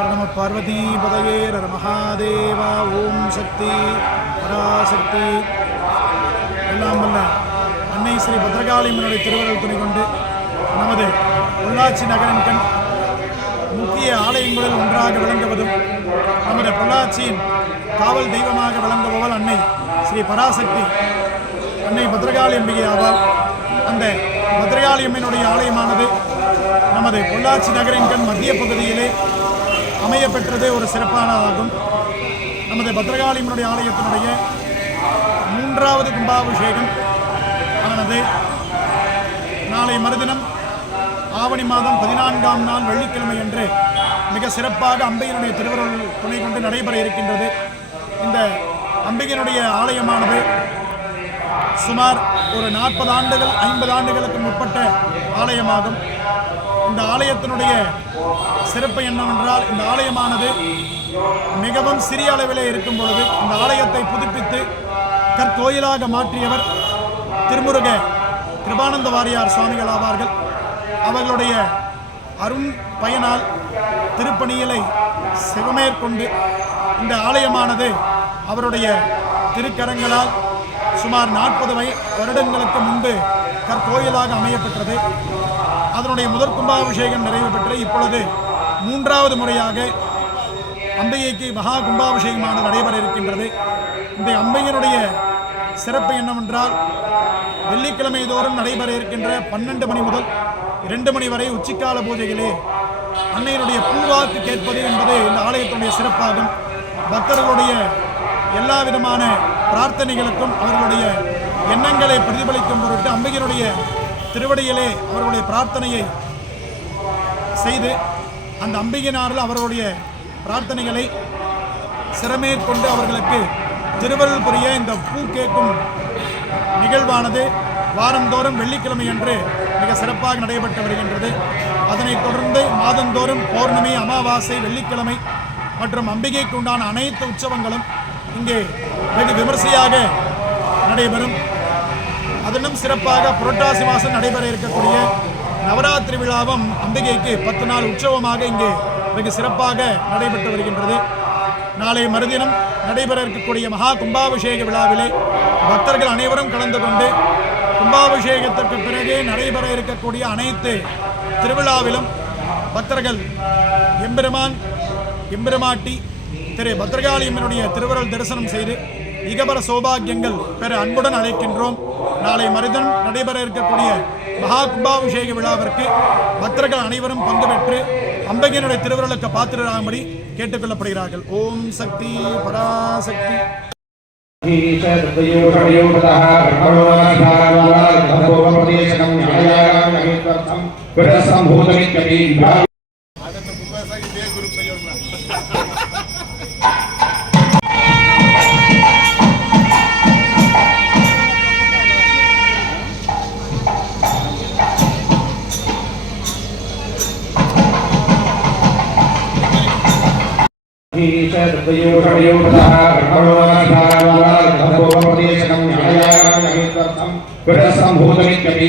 நம பார்வதி பதகேர மகாதேவா ஓம் சக்தி பராசக்தி எல்லாம் வல்ல அன்னை ஸ்ரீ பத்ரகாளியம்மனுடைய திருவருள் துணை கொண்டு நமது பொள்ளாச்சி நகரின் கண் முக்கிய ஆலயங்களில் ஒன்றாக விளங்குவதும் நமது பொள்ளாச்சியின் காவல் தெய்வமாக விளங்குபவள் அன்னை ஸ்ரீ பராசக்தி அன்னை பத்ரகாளி அம்பிகை ஆவார் அந்த பத்ரகாளி அம்மையினுடைய ஆலயமானது நமது பொள்ளாச்சி நகரின் கண் மத்திய பகுதியிலே அமைய பெற்றது ஒரு சிறப்பானதாகும். நமது பத்ரகாளியம்மனுடைய ஆலயத்தினுடைய மூன்றாவது கும்பாபிஷேகம் ஆனது நாளை மறுதினம் ஆவணி மாதம் பதினான்காம் நாள் வெள்ளிக்கிழமை அன்று மிக சிறப்பாக அம்பிகையினுடைய திருவருள் துணை கொண்டு நடைபெற இருக்கின்றது. இந்த அம்பிகையினுடைய ஆலயமானது சுமார் ஒரு நாற்பது ஆண்டுகள் ஐம்பது ஆண்டுகளுக்கு முற்பட்ட ஆலயமாகும். இந்த ஆலயத்தினுடைய சிறப்பு என்னவென்றால் இந்த ஆலயமானது மிகவும் சிறிய அளவிலே இருக்கும் பொழுது இந்த ஆலயத்தை புதுப்பித்து கற்கோயிலாக மாற்றியவர் திருமுருக கிருபானந்த வாரியார் சுவாமிகள் ஆவார்கள். அவர்களுடைய அருண் பயனால் திருப்பணிகளை சிவமேற்கொண்டு இந்த ஆலயமானது அவருடைய திருக்கரங்களால் சுமார் நாற்பது வருடங்களுக்கு முன்பு கற்கோயிலாக அமையப்பெற்றது. அதனுடைய முதற் கும்பாபிஷேகம் நிறைவு பெற்று இப்பொழுது மூன்றாவது முறையாக அம்பையைக்கு மகா கும்பாபிஷேகமானது நடைபெற இருக்கின்றது. இந்த அம்பிகையினுடைய சிறப்பு என்னவென்றால் வெள்ளிக்கிழமை தோறும் நடைபெற இருக்கின்ற பன்னெண்டு மணி முதல் இரண்டு மணி வரை உச்சிக்கால பூஜைகளே அன்னையினுடைய பூவாக்கு கேட்பது என்பது இந்த ஆலயத்தினுடைய சிறப்பாகும். பக்தர்களுடைய எல்லா விதமான பிரார்த்தனைகளுக்கும் அவர்களுடைய எண்ணங்களை பிரதிபலிக்கும் பொருட்டு அம்பிகையினுடைய திருவடியிலே அவருடைய பிரார்த்தனையை செய்து அந்த அம்பிகையினாரில் அவருடைய பிரார்த்தனைகளை சிறமேற்கொண்டு அவர்களுக்கு திருவருள் புரிய இந்த பூ கேட்கும் நிகழ்வானது வாரந்தோறும் வெள்ளிக்கிழமை அன்று மிக சிறப்பாக நடைபெற்று வருகின்றது. அதனைத் தொடர்ந்து மாதந்தோறும் பௌர்ணமி அமாவாசை வெள்ளிக்கிழமை மற்றும் அம்பிகைக்கு உண்டான அனைத்து உற்சவங்களும் இங்கே வெகு விமர்சையாக நடைபெறும். அதிலும் சிறப்பாக புரட்டாசி மாதம் நடைபெற இருக்கக்கூடிய நவராத்திரி விழாவும் அம்பிகைக்கு பத்து நாள் உற்சவமாக இங்கே வெகு சிறப்பாக நடைபெற்று வருகின்றது. நாளை மறுதினம் நடைபெற இருக்கக்கூடிய மகா கும்பாபிஷேக விழாவிலே பக்தர்கள் அனைவரும் கலந்து கொண்டு கும்பாபிஷேகத்திற்கு பிறகு நடைபெற இருக்கக்கூடிய அனைத்து திருவிழாவிலும் பக்தர்கள் எம்பெருமான் எம்பெருமாட்டி திரு பத்ரகாளியம்மனுடைய திருவருள் தரிசனம் செய்து இகபர சௌபாகியங்கள் பெற அன்புடன் அழைக்கின்றோம். நாளை மருதன் நடைபெற இருக்கக்கூடிய மகா கும்பாபிஷேக விழாவிற்கு பக்தர்கள் அனைவரும் பங்கு பெற்று அம்பகையினுடைய திருவருளுக்கு பாத்திரராகும்படி கேட்டுக்கொள்ளப்படுகிறார்கள். ஓம் சக்தி பராசக்தி. ईशद्वयोषयोगतः ब्रह्मणोऽर्थावार्थभूपदेशकं न्यायामहेतर्थं विरसम्भूतमित्यपि